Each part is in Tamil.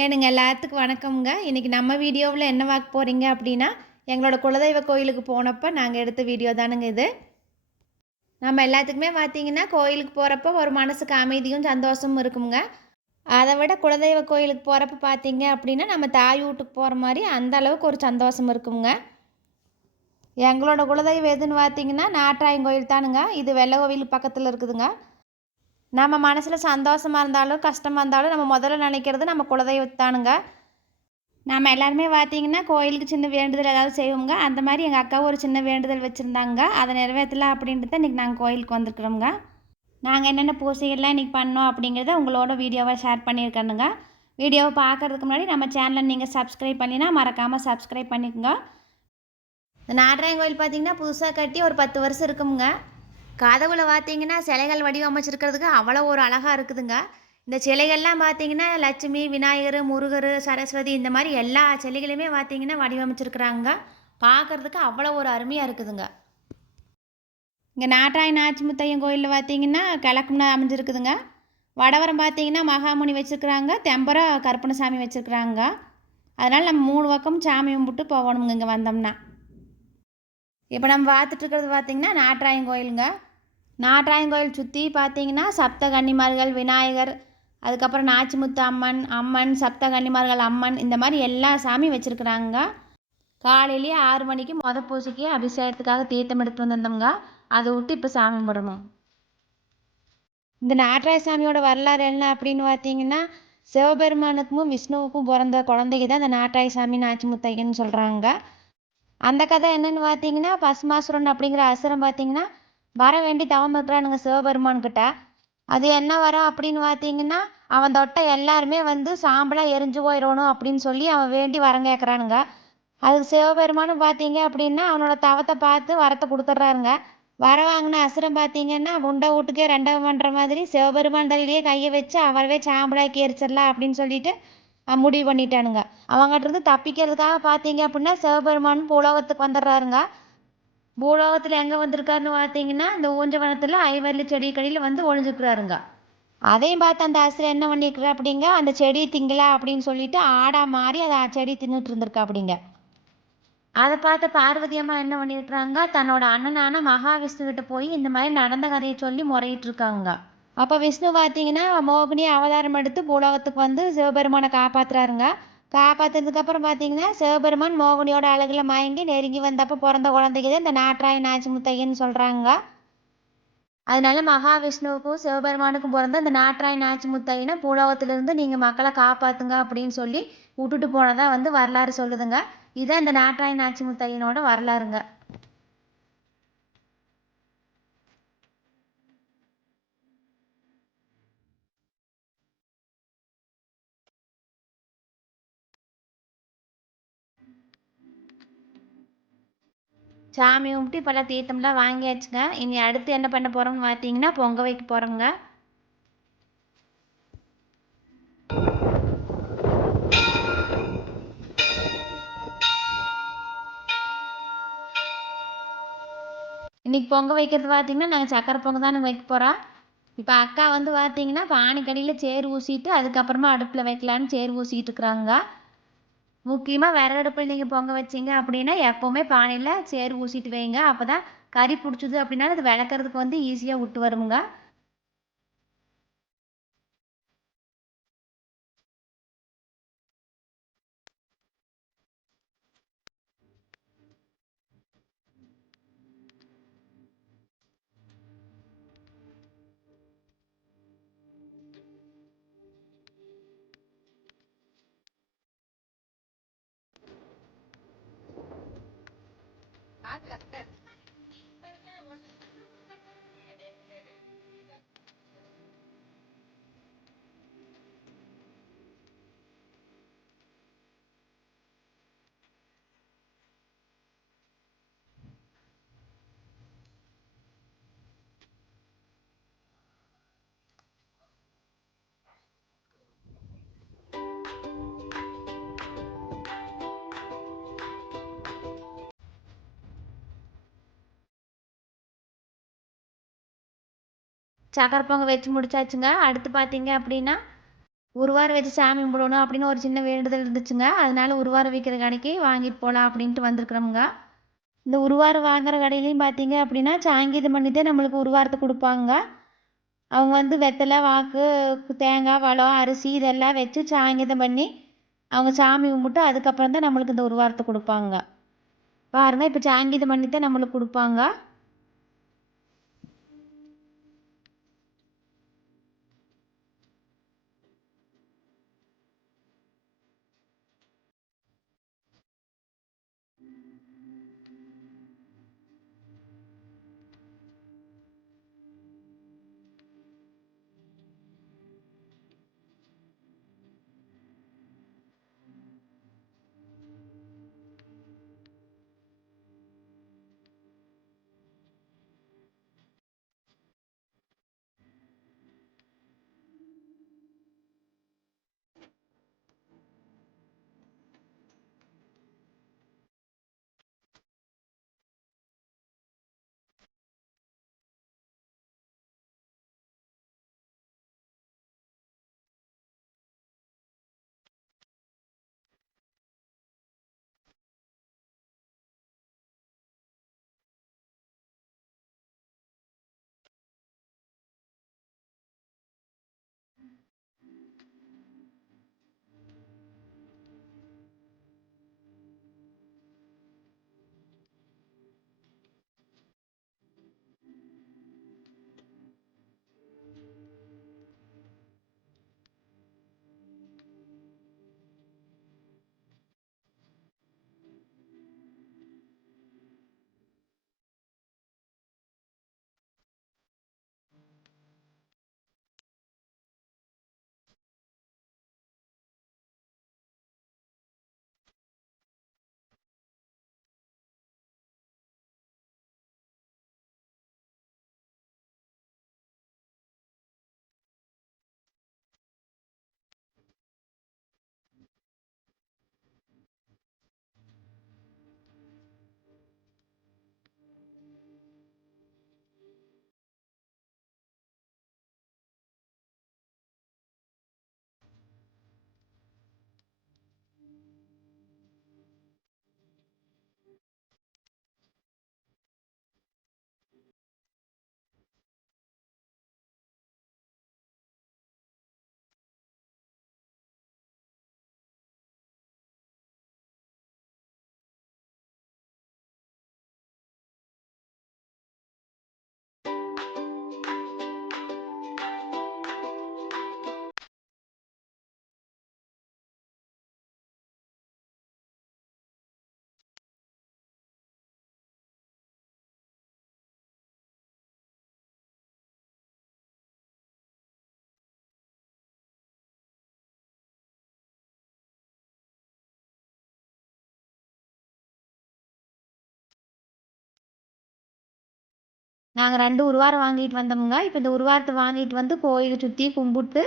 ஏனுங்க எல்லாத்துக்கும் வணக்கம்ங்க. இன்றைக்கி நம்ம வீடியோவில் என்ன வாக்கு போகிறீங்க அப்படின்னா எங்களோட குலதெய்வ கோயிலுக்கு போனப்போ நாங்கள் எடுத்த வீடியோ தானுங்க இது. நம்ம எல்லாத்துக்குமே பார்த்தீங்கன்னா கோயிலுக்கு போகிறப்ப ஒரு மனசுக்கு அமைதியும் சந்தோஷமும் இருக்குங்க. அதை விட குலதெய்வ கோயிலுக்கு போகிறப்ப பார்த்தீங்க அப்படின்னா நம்ம தாய் வீட்டுக்கு போகிற மாதிரி அந்த அளவுக்கு ஒரு சந்தோஷம் இருக்குங்க. எங்களோட குலதெய்வம் எதுன்னு பார்த்தீங்கன்னா நாட்டாயம் கோயில் தானுங்க. இது வெள்ளை கோவில் பக்கத்தில் இருக்குதுங்க. நம்ம மனசில் சந்தோஷமாக இருந்தாலும் கஷ்டமாக இருந்தாலும் நம்ம முதல்ல நினைக்கிறது நம்ம குலதெய்வத்தானுங்க. நம்ம எல்லாருமே பார்த்தீங்கன்னா கோயிலுக்கு சின்ன வேண்டுதல் ஏதாவது செய்வோங்க அந்த மாதிரி எங்கள் அக்கா ஒரு சின்ன வேண்டுதல் வச்சுருந்தாங்க. அதை நிறைவேற்றலாம் அப்படின்ட்டு தான் இன்றைக்கி நாங்கள் கோயிலுக்கு வந்திருக்கிறோங்க நாங்கள் என்னென்ன பூசைகள்லாம் இன்றைக்கி பண்ணோம் அப்படிங்கிறத உங்களோட வீடியோவை ஷேர் பண்ணியிருக்கேனுங்க வீடியோவை பார்க்குறதுக்கு முன்னாடி நம்ம சேனலை நீங்கள் சப்ஸ்கிரைப் பண்ணினா மறக்காமல் சப்ஸ்கிரைப் பண்ணிக்கோங்க. இந்த நாட்டாயன் கோயில் பார்த்தீங்கன்னா புதுசாக கட்டி ஒரு பத்து வருஷம் இருக்குங்க கதவுல பார்த்தீங்கன்னா சிலைகள் வடிவமைச்சிருக்கிறதுக்கு அவ்வளோ ஒரு அழகாக இருக்குதுங்க. இந்த சிலைகள்லாம் பார்த்தீங்கன்னா லட்சுமி விநாயகர் முருகர் சரஸ்வதி இந்த மாதிரி எல்லா சிலைகளையுமே பார்த்தீங்கன்னா வடிவமைச்சிருக்கிறாங்க. பார்க்குறதுக்கு அவ்வளோ ஒரு அருமையாக இருக்குதுங்க. இங்கே நாட்டாய் நாச்சிமுத்தையன் கோயிலில் பார்த்தீங்கன்னா கிழக்குனா அமைஞ்சிருக்குதுங்க. வடவரம் பார்த்தீங்கன்னா மகாமுனி வச்சுருக்குறாங்க. தெம்பரம் கருப்பணசாமி வச்சுருக்குறாங்க. அதனால் நம்ம மூணு பக்கம் சாமி கும்பிட்டு போகணுங்க இங்கே வந்தோம்னா. இப்போ நம்ம பார்த்துட்ருக்கிறது பார்த்திங்கன்னா பார்த்தீங்கன்னா நாட்டாயம் கோயிலுங்க கோயில் சுற்றி பார்த்தீங்கன்னா சப்த கன்னிமார்கள் விநாயகர் அதுக்கப்புறம் நாச்சிமுத்து அம்மன் அம்மன் சப்த கன்னிமார்கள் அம்மன் இந்த மாதிரி எல்லா சாமியும் வச்சுருக்குறாங்க. காலையிலேயே ஆறு மணிக்கு மொத பூசைக்கு அபிஷேகத்துக்காக தீர்த்தம் எடுத்து வந்திருந்தோங்க அதை விட்டு இப்போ சாமி கும்பிடணும். இந்த நாட்டராய சாமியோட வரலாறு என்ன அப்படின்னு பார்த்தீங்கன்னா சிவபெருமானுக்கும் விஷ்ணுவுக்கும் பிறந்த குழந்தைக்கு தான் இந்த நாட்டாய சாமி நாச்சிமுத்தையன்னு சொல்கிறாங்க அந்த கதை என்னன்னு பார்த்தீங்கன்னா பஸ்மாசுரன் அப்படிங்கிற அசுரம் பார்த்தீங்கன்னா வர வேண்டி தவம் இருக்கிறானுங்க சிவபெருமான் கிட்ட அது என்ன வரம் அப்படின்னு பார்த்தீங்கன்னா அவன் தொட்ட எல்லாருமே வந்து சாம்பலாக எரிஞ்சு போயிடணும் அப்படின்னு சொல்லி அவன் வேண்டி வரம் கேட்குறானுங்க அதுக்கு சிவபெருமானும் பார்த்தீங்க அப்படின்னா அவனோட தவத்தை பார்த்து வரத்தை கொடுத்துட்றாருங்க. வர வாங்கின அசுரம் பார்த்தீங்கன்னா உண்டை வீட்டுக்கே ரெண்டாவது பண்ணுற மாதிரி சிவபெருமான் தலையிலேயே கையை வச்சு அவரவே சாம்பலாக்கி எரிச்சிடலாம் அப்படின்னு சொல்லிட்டு முடிவு பண்ணிட்டானுங்க. அவங்ககிட்ட இருந்து தப்பிக்கிறதுக்காக பார்த்தீங்க அப்படின்னா சிவபெருமான் பூலோகத்துக்கு வந்துடுறாருங்க. பூலோகத்தில் எங்கே வந்திருக்காருன்னு பார்த்தீங்கன்னா இந்த ஊஞ்சவனத்தில் ஐவர்லி செடி கடியில் வந்து ஒழிஞ்சுக்கிறாருங்க அதையும் பார்த்து அந்த ஆசிரியர் என்ன பண்ணியிருக்கிறா அப்படிங்க அந்த செடி திங்கலா அப்படின்னு சொல்லிட்டு ஆடா மாறி அதை செடி தின்னுட்டு இருந்திருக்கா அப்படிங்க அதை பார்த்து பார்வதி அம்மா என்ன பண்ணியிருக்கிறாங்க தன்னோட அண்ணனான மகாவிஷ்ணு கிட்ட போய் இந்த மாதிரி நடந்த கதையை சொல்லி முறையிட்டு இருக்காங்க அப்போ விஷ்ணு பார்த்தீங்கன்னா மோகினி அவதாரம் எடுத்து பூலோகத்துக்கு வந்து சிவபெருமானை காப்பாற்றுறாருங்க காப்பாத்துனதுக்கப்புறம் பார்த்தீங்கன்னா சிவபெருமான் மோகினியோட அழகில் மயங்கி நெருங்கி வந்தப்போ பிறந்த குழந்தைக்கு தான் இந்த நாட்ராய நாச்சிமுத்தையன்னு சொல்கிறாங்க அதனால மகாவிஷ்ணுவுக்கும் சிவபெருமானுக்கும் பிறந்த இந்த நாட்டாய நாச்சிமுத்தையனை பூலோகத்திலிருந்து நீங்கள் மக்களை காப்பாற்றுங்க அப்படின்னு சொல்லி விட்டுட்டு போனதான் வந்து வரலாறு சொல்லுதுங்க. இதான் இந்த நாட்டாய நாச்சிமுத்தையனோட வரலாறுங்க. சாமி கும்பிட்டு இப்போல்லாம் தீர்த்தம்லாம் வாங்கியாச்சுங்க. இனி அடுத்து என்ன பண்ண போகிறோம்னு பார்த்தீங்கன்னா பொங்க வைக்க போகிறோங்க இன்றைக்கி பொங்க வைக்கிறது பார்த்தீங்கன்னா நாங்கள் சக்கரை பொங்க தான் வைக்க போகிறோம் இப்போ அக்கா வந்து பார்த்தீங்கன்னா பானிக்கடியில் சேர் ஊசிட்டு அதுக்கப்புறமா அடுப்பில் வைக்கலான்னு சேர் ஊசிட்டு இருக்கிறாங்க. முக்கியமாக விறகடுப்பில் நீங்கள் பொங்க வச்சிங்க அப்படின்னா எப்போவுமே பானையில் சேறு ஊசிட்டு வைங்க. அப்போ தான் கறி பிடிச்சிது அப்படின்னா அது விளக்குறதுக்கு வந்து ஈஸியாக விட்டு வருங்க சக்கரை பொங்கல் வச்சு முடிச்சாச்சுங்க. அடுத்து பார்த்தீங்க அப்படின்னா உருவாரம் வச்சு சாமி கும்பிடணும் அப்படின்னு ஒரு சின்ன வேண்டுதல் இருந்துச்சுங்க. அதனால உருவாரம் வைக்கிற கடைக்கு வாங்கிட்டு போகலாம் அப்படின்ட்டு வந்திருக்கிறோமுங்க. இந்த உருவாரம் வாங்குற கடையிலையும் பார்த்தீங்க அப்படின்னா சாங்கீதம் பண்ணி தான் நம்மளுக்கு உருவாரத்தை கொடுப்பாங்க. அவங்க வந்து வெத்தலை வாக்கு தேங்காய் பழம் அரிசி இதெல்லாம் வச்சு சாங்கியதம் பண்ணி அவங்க சாமி கும்பிட்டு அதுக்கப்புறம் தான் நம்மளுக்கு இந்த உருவாரத்தை கொடுப்பாங்க. பாருங்கள் இப்போ சாங்கியதம் பண்ணி தான் நம்மளுக்கு கொடுப்பாங்க. நாங்கள் ரெண்டு உருவாரம் வாங்கிட்டு வந்தோமுங்க. இப்போ இந்த உருவாரத்தை வாங்கிட்டு வந்து கோயிலை சுற்றி கும்பிட்டு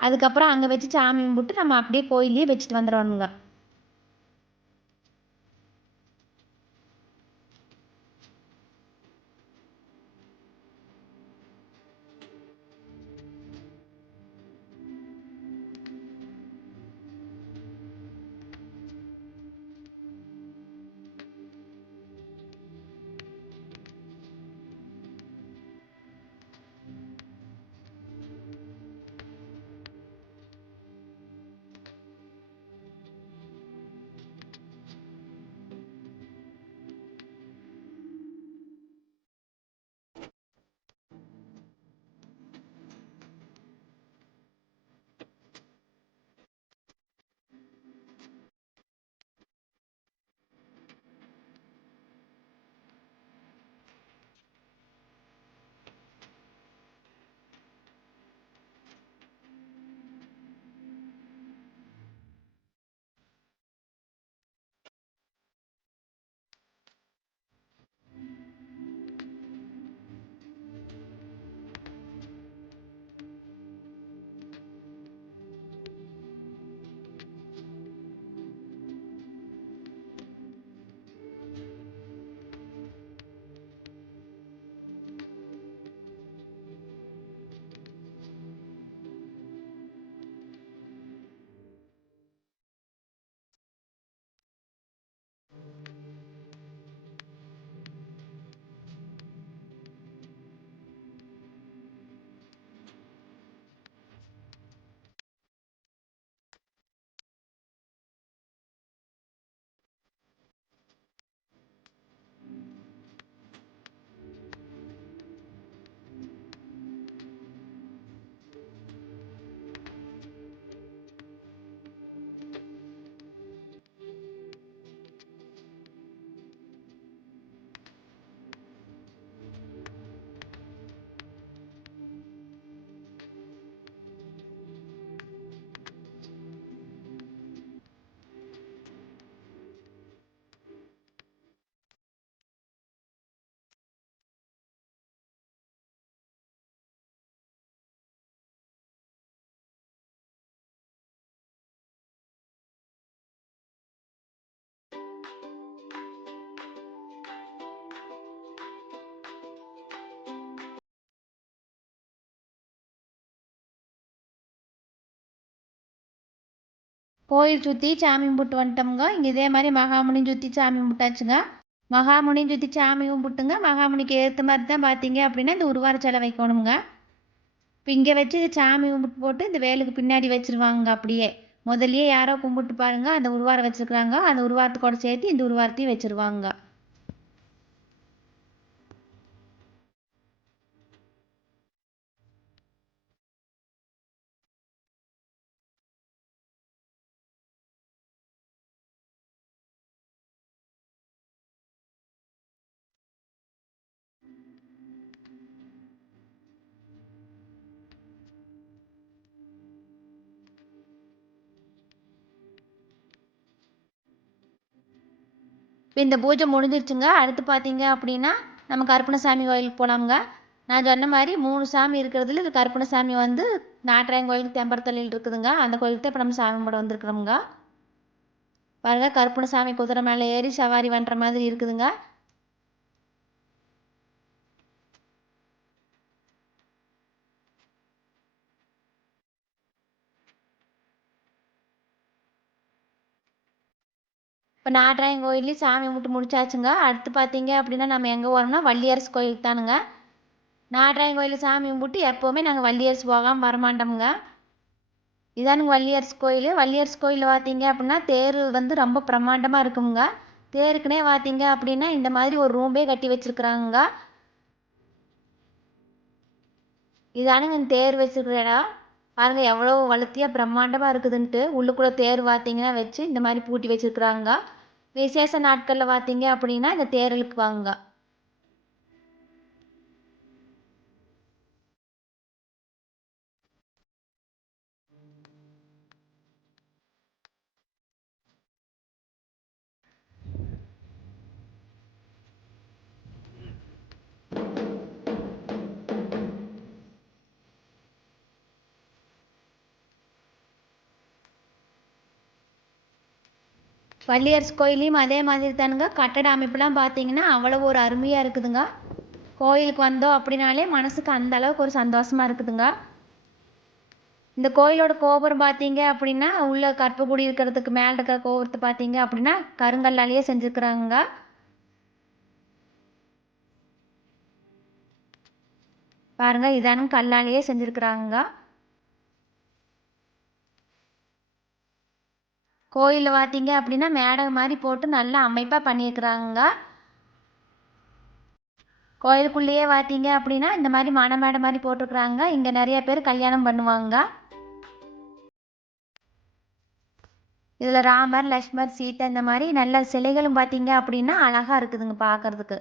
அதுக்கப்புறம் அங்கே வச்சு சாமி கும்பிட்டு நம்ம அப்படியே கோயிலையே வச்சுட்டு வந்துடணுங்க. கோயில் சுற்றி சாமி கும்பிட்டு வந்துட்டோம்ங்க. இங்கே இதே மாதிரி மகாமுனி சுற்றி சாமி கும்பிட்டாச்சுங்க. மகாமுனியும் சுற்றி சாமி கும்பிட்டுங்க. மகாமுனிக்கு ஏற்ற மாதிரி தான் பார்த்தீங்க அப்படின்னா இந்த உருவார சிலை வைக்கணுங்க. இப்போ இங்கே வச்சு இது சாமி கும்பிட்டு போட்டு இந்த வேலுக்கு பின்னாடி வச்சுருவாங்க அப்படியே. முதல்லையே யாரோ கும்பிட்டு பாருங்க. அந்த உருவாரம் வச்சுருக்குறாங்க. அந்த உருவாரத்துக்கூட சேர்த்து இந்த உருவாரத்தையும் வச்சுருவாங்க. இப்போ இந்த பூஜை முடிஞ்சிருச்சுங்க. அடுத்து பார்த்தீங்க அப்படின்னா நம்ம கருப்பணசாமி கோயிலுக்கு போகலாமுங்க நான் சொன்ன மாதிரி மூணு சாமி இருக்கிறதுல இது கருப்பணசாமி வந்து நாட்டராயன் கோயிலுக்கு தெம்பரத்தலையில் இருக்குதுங்க. அந்த கோயிலுக்கு தான் இப்போ நம்ம சாமி கும்பிட வந்திருக்கிறோமுங்க. பாருங்க கருப்பணசாமி குதிரை மேலே ஏறி சவாரி பண்ணுற மாதிரி இருக்குதுங்க. இப்போ நாட்டராயன் கோயில்லையும் சாமி கும்பிட்டு முடிச்சாச்சுங்க. அடுத்து பார்த்தீங்க அப்படின்னா நம்ம எங்கே போகிறோம்னா வள்ளியரசு கோயிலுக்கு தானுங்க. நாட்டராயன் கோயிலில் சாமி கும்பிட்டு எப்போவுமே நாங்கள் வள்ளியரசு போகாமல் வரமாட்டோமுங்க. இதானுங்க வள்ளியரசு கோயில். வள்ளியரசு கோயிலில் பார்த்தீங்க அப்படின்னா தேர் வந்து ரொம்ப பிரம்மாண்டமாக இருக்குங்க. தேருக்குனே பார்த்தீங்க அப்படின்னா இந்த மாதிரி ஒரு ரூம்பே கட்டி வச்சுருக்குறாங்க இதானுங்க இந்த தேர் வச்சுருக்குற இடம். பாருங்கள் எவ்வளோ வளர்த்தியாக பிரம்மாண்டமாக இருக்குதுன்ட்டு. உள்ளுக்குள்ளே தேர் பார்த்தீங்கன்னா வச்சு இந்த மாதிரி பூட்டி வச்சுருக்குறாங்க. விசேஷ நாட்களில் பார்த்தீங்க அப்படின்னா இந்த தேர் இழுக்குவாங்க வள்ளியரசு கோயிலையும் அதே மாதிரி தானுங்க. கட்டட அமைப்புலாம் பார்த்தீங்கன்னா அவ்வளோ ஒரு அருமையாக இருக்குதுங்க. கோயிலுக்கு வந்தோம் அப்படின்னாலே மனசுக்கு அந்த அளவுக்கு ஒரு சந்தோஷமா இருக்குதுங்க. இந்த கோயிலோட கோபுரம் பார்த்தீங்க அப்படின்னா உள்ள கற்பகுடி இருக்கிறதுக்கு மேலே இருக்கிற கோபுரத்தை பார்த்தீங்க அப்படின்னா கருங்கல்லாலேயே செஞ்சுருக்குறாங்க பாருங்க இதானும் கல்லாலேயே செஞ்சுருக்குறாங்க கோயிலில் பார்த்தீங்க அப்படின்னா மேடை மாதிரி போட்டு நல்லா அமைப்பாக பண்ணியிருக்கிறாங்க கோயிலுக்குள்ளேயே பார்த்தீங்க அப்படின்னா இந்த மாதிரி மண மேடை மாதிரி போட்டிருக்கிறாங்க. இங்கே நிறைய பேர் கல்யாணம் பண்ணுவாங்க. இதில் ராமர் லக்ஷ்மர் சீதை இந்த மாதிரி நல்ல சிலைகளும் பார்த்தீங்க அப்படின்னா அழகாக இருக்குதுங்க பார்க்கறதுக்கு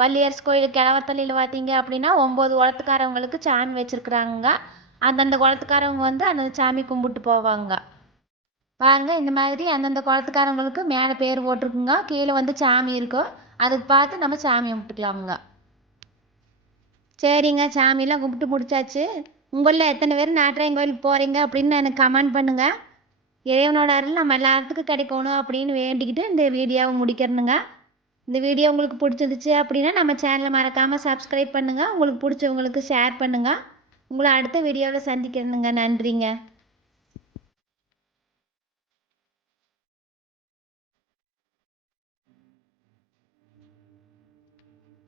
வள்ளியரசு கோயில் கிழவத்தள்ளியில் பார்த்தீங்க அப்படின்னா ஒம்பது குளத்துக்காரவங்களுக்கு சாமி வச்சுருக்குறாங்க. அந்தந்த குளத்துக்காரவங்க வந்து அந்தந்த சாமி கும்பிட்டு போவாங்க. பாருங்க இந்த மாதிரி அந்தந்த குளத்துக்காரவங்களுக்கு மேலே பேர் போட்டிருக்குங்க. கீழே வந்து சாமி இருக்கும் அதுக்கு பார்த்து நம்ம சாமி கும்பிட்டுக்கலாமுங்க. சரிங்க சாமிலாம் கும்பிட்டு முடிச்சாச்சு. உங்களில் எத்தனை பேர் நாட்டராயன் கோயிலுக்கு போகிறீங்க அப்படின்னு எனக்கு கமெண்ட் பண்ணுங்கள் இறைவனோட அருள் நம்ம எல்லாத்துக்கும் கிடைக்கணும் அப்படின்னு வேண்டிக்கிட்டு இந்த வீடியோவை முடிக்கிறனுங்க. இந்த வீடியோ உங்களுக்கு பிடிச்சிருந்துச்சு அப்படின்னா நம்ம சேனலை மறக்காமல் சப்ஸ்கிரைப் பண்ணுங்கள் உங்களுக்கு பிடிச்சவங்களுக்கு ஷேர் பண்ணுங்கள் உங்களை அடுத்த வீடியோவில் சந்திக்கிறேனுங்க. நன்றிங்க.